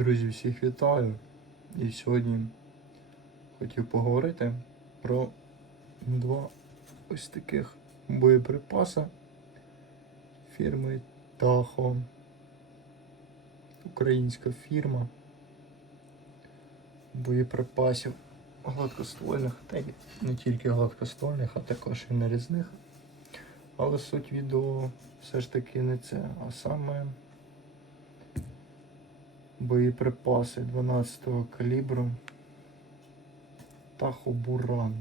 Друзі, всіх вітаю. І сьогодні хотів поговорити про два ось таких боєприпаса фірми Tahoe. Українська фірма боєприпасів гладкоствольних, та й не тільки гладкоствольних, а також і нарізних. Але суть відео все ж таки не це, а саме боєприпаси 12-го калібру Тахо Буран.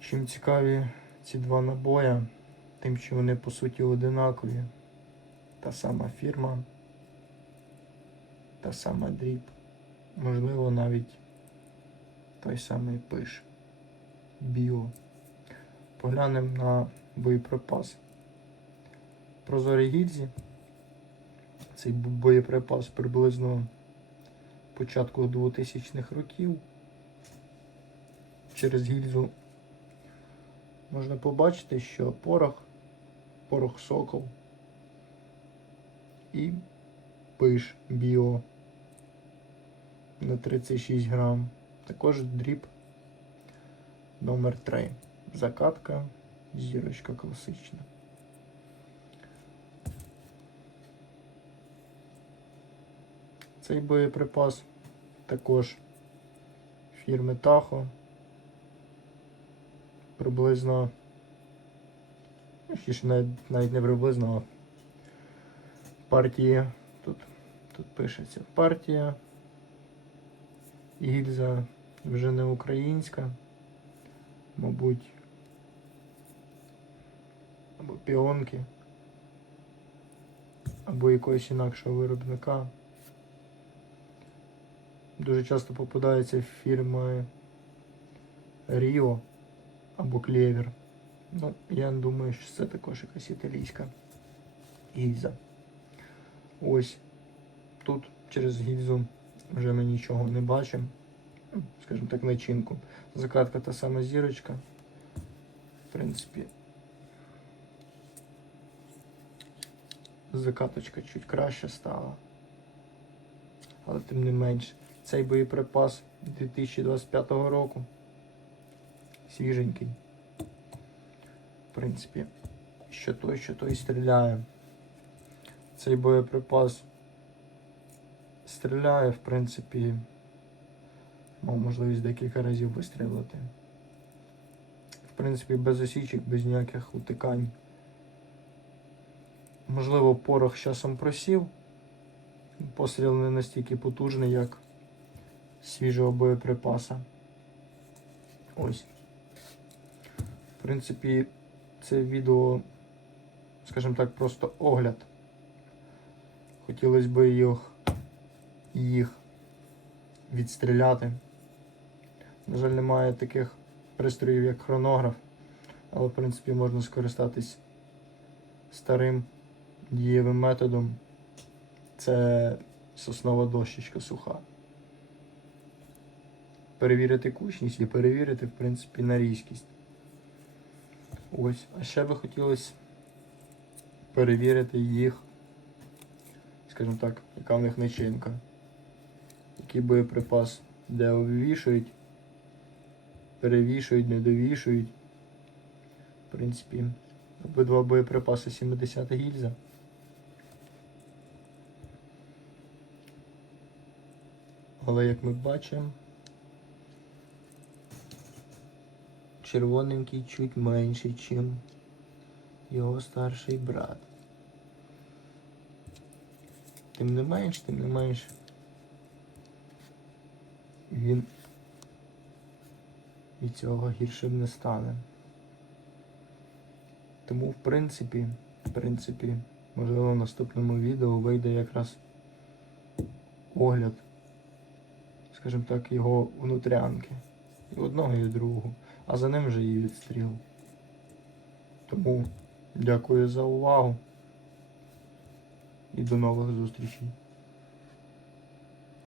Чим цікаві ці два набоя, тим, що вони по суті одинакові. Та сама фірма, та сама дріб. Можливо, навіть той самий пиш. Біо. Поглянемо на боєприпас. Прозорі гільзі. Цей боєприпас приблизно початку 2000-х років. Через гільзу можна побачити, що порох, порох сокол і пиш біо на 36 грам. Також дріб номер 3 Закатка, зірочка класична. Цей боєприпас також фірми Tahoe. Приблизно, ну, ще навіть, навіть не приблизно, партія, тут, тут пишеться партія. Гільза вже не українська, мабуть, або піонки, або якогось інакшого виробника. Дуже часто попадаються фірми Ріо або Клєвер. Ну, я думаю, що це також якась італійська гільза. Ось тут через гільзу вже ми нічого не бачимо. Ну, Скажімо так, начинку. Закатка та сама зірочка. В принципі, закаточка чуть краще стала. Але тим не менш, цей боєприпас 2025 року. Свіженький. В принципі, що той, що той стріляє. Цей боєприпас стріляє, в принципі, мав можливість декілька разів вистрілити. В принципі, без осічок, без ніяких утикань. Можливо, порох з часом просів. Постріл не настільки потужний, як свіжого боєприпаса. Ось. В принципі, це відео, скажімо так, просто огляд. Хотілося б їх, їх відстріляти. На жаль, немає таких пристроїв, як хронограф, але в принципі можна скористатись старим дієвим методом. Це соснова дощечка суха. Перевірити кучність і перевірити, в принципі, нарізкість. Ось. А ще би хотілося перевірити їх, скажімо так, яка в них начинка. Який боєприпас, де обвішують, перевішують, не довішують. В принципі, обидва боєприпаси 70 гільза. Але як ми бачимо, червоненький чуть менший, чим його старший брат. Тим не менш, тим не менш, він від цього гіршим не стане. Тому, в принципі, в принципі, можливо, в наступному відео вийде якраз огляд скажімо так, його внутрянки. І одного, і другого. А за ним вже і відстріл. Тому дякую за увагу і до нових зустрічей.